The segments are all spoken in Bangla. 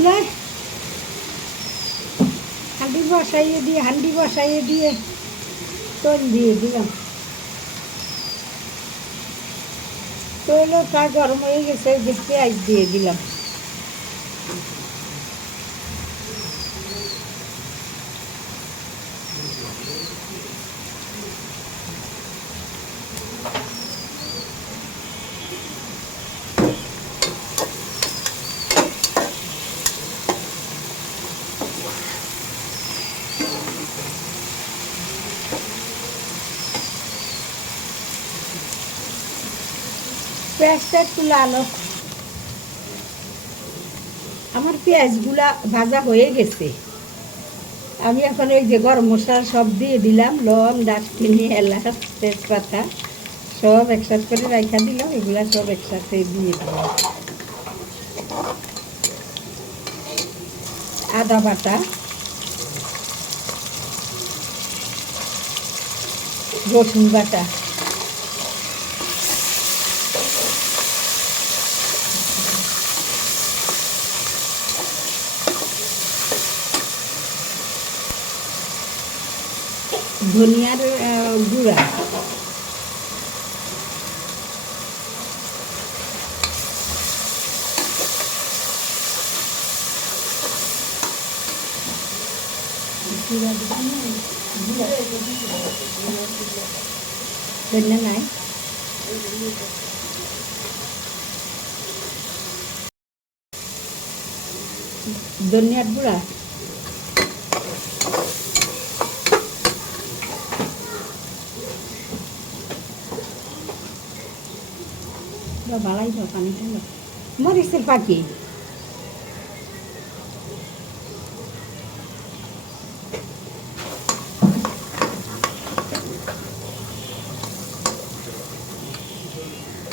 চুলায় হাঁডি বসাইয়ে দিয়ে, হাঁডি বসাইয়ে দিয়ে তৈল দিয়ে দিলাম। তৈল প্রায় গরম হয়ে গেছে পেঁয়াজ দিয়ে দিলাম। পেঁয়াজটা একটু লাল। আমার পেঁয়াজগুলা ভাজা হয়ে গেছে। আমি এখন ওই যে গরম মশলা সব দিয়ে দিলাম লং দারচিনি এলাচ, তেজপাতা সব একসাথে করে রাখা দিলাম, এগুলা সব একসাথে দিয়ে দিলাম। আদা বাটা, রসুন বাটা। ধনিয়ার আহ, গুঁড়া ধনিয়া নাই ধনিয়ার গুঁড়া বালাই দাও পানি ঠান্ডা মরিচের পাখি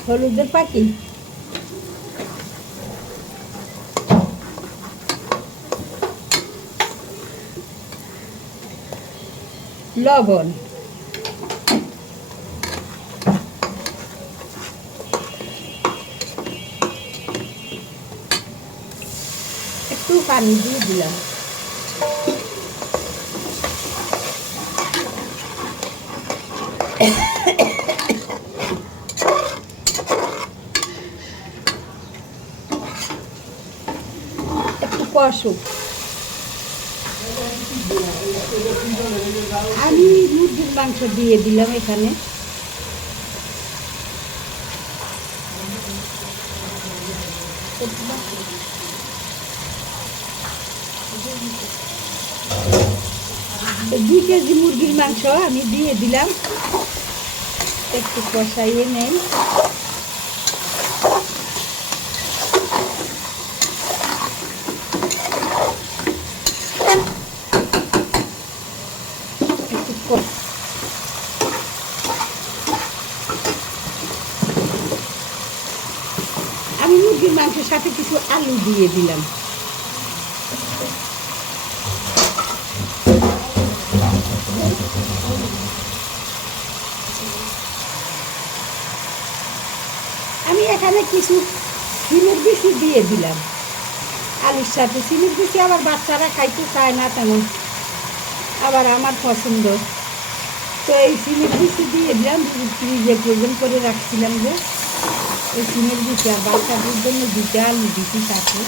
হলুদের পাখি। লবণ একটু পানি দিয়ে দিলাম। একটু কষুক। আমি মুরগির মাংস দিয়ে দিলাম এখানে। দুই কেজি মুরগির মাংস আমি দিয়ে দিলাম। একটু কষাইয়ে ক- আমি মুরগির মাংসের সাথে কিছু আলু দিয়ে দিলাম আমি এখানে কিছু সিমের বেশি দিয়ে দিলাম। আলুর সাথে সিমের বেশি আবার বাচ্চারা খাইতে চায় না তেমন। আবার আমার পছন্দ। তো এই সিমের বেশি দিয়ে দিলাম ফ্রিজে প্রয়োজন করে রাখছিলাম যে। এই সিমের বেশি আর বাচ্চাদের জন্য দুটো আলু বেশি থাকে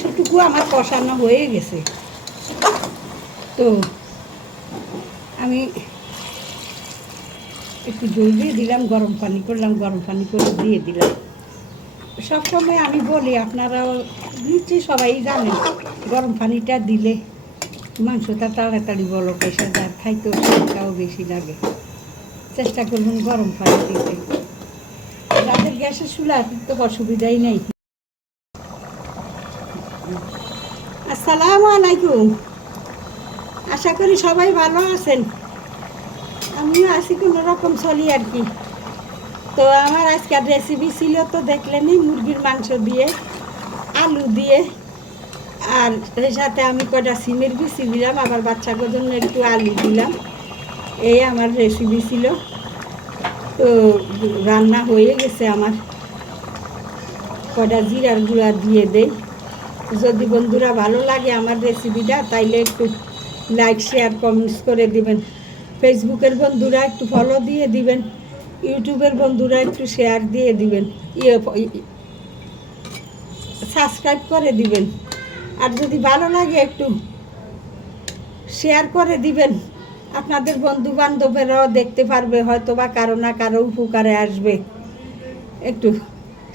মাংসটুকু আমার কষানো হয়ে গেছে। তো আমি একটু জল দিয়ে দিলাম, গরম পানি করলাম, গরম পানি করে দিয়ে দিলাম। সবসময় আমি বলি, আপনারাও নিশ্চয়ই সবাই জানেন, গরম পানিটা দিলে মাংসটা তাড়াতাড়ি বলো পেশা যায়, খাইতেও স্বাদটাও বেশি লাগে। চেষ্টা করবেন গরম পানি দিতে। যাদের গ্যাসের চুলা তো অসুবিধাই নেই। আসসালামু আলাইকুম। আশা করি সবাই ভালো আছেন। আমিও আছি কোনো রকম চলি আর কি। তো আমার আজকের রেসিপি ছিল তো দেখলেনই, মুরগির মাংস দিয়ে, আলু দিয়ে। আর এর সাথে আমি কটা সিমের বিচি দিলাম, আবার বাচ্চাদের জন্য একটু আলু দিলাম। এই আমার রেসিপি ছিল। তো রান্না হয়ে গেছে আমার। কটা জিরার গুঁড়া দিয়ে দেই। যদি বন্ধুরা ভালো লাগে আমার রেসিপিটা তাইলে একটু লাইক শেয়ার কমেন্টস করে দিবেন। ফেসবুকের বন্ধুরা একটু ফলো দিয়ে দিবেন। ইউটিউবের বন্ধুরা একটু শেয়ার দিয়ে দিবেন। ইয়ে সাবস্ক্রাইব করে দিবেন। আর যদি ভালো লাগে একটু শেয়ার করে দিবেন। আপনাদের বন্ধু বান্ধবেরাও দেখতে পারবে হয়তো বা কারও না কারও উপকারে আসবে। একটু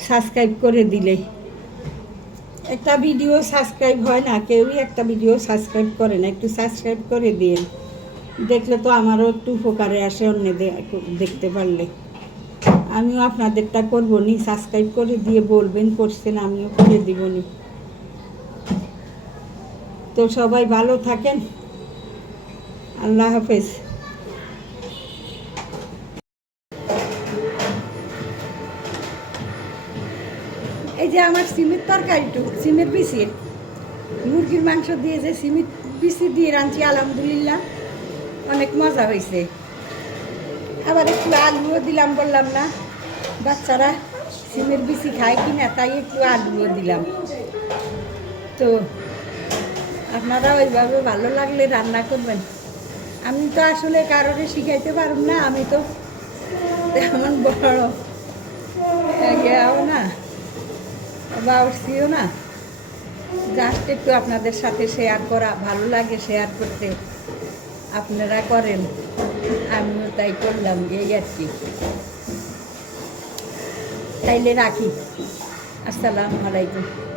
সাবস্ক্রাইব করে দিলে একটা ভিডিও সাবস্ক্রাইব হয় না, কেউই একটা ভিডিও সাবস্ক্রাইব করে না, একটু সাবস্ক্রাইব করে দিন দেখলে তো আমারও একটু উপকারে আসে অন্য দেখতে পারলে। আমিও আপনাদেরটা করব নি সাবস্ক্রাইব করে দিয়ে বলবেন করছেন, আমিও করে দিব নি। তো সবাই ভালো থাকেন। আল্লাহ হাফেজ এই যে আমার সিমের তরকারিটু সিমের বিচির মুরগির মাংস দিয়ে যে সিমের বিচি দিয়ে রাঁধছি, আলহামদুলিল্লাহ। অনেক মজা হয়েছে আবার একটু আলুও দিলাম, বললাম না, বাচ্চারা সিমের বিচি খায় কি না, তাই একটু আলুও দিলাম। তো আপনারা ওইভাবে ভালো লাগলে রান্না করবেন। আমি তো আসলে কারোরে শিখাইতে পারব না, আমি তো তেমন বড়। না। বাউসিও না। জাস্ট একটু আপনাদের সাথে শেয়ার করা, ভালো লাগে শেয়ার করতে। আপনারা করেন, আমিও তাই করলাম, এই আর কি। তাইলে রাখি। আসসালামু আলাইকুম।